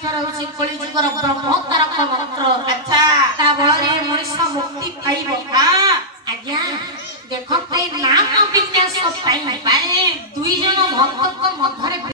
अक्षर होची कली जुगर ब्रह्मोत्तरक मंत्र। अच्छा ता बळरे मनुष्य मुक्ति पाइबो। हां आज्ञा देखते नाम विन्यास पाई दुई जन भक्त मध्य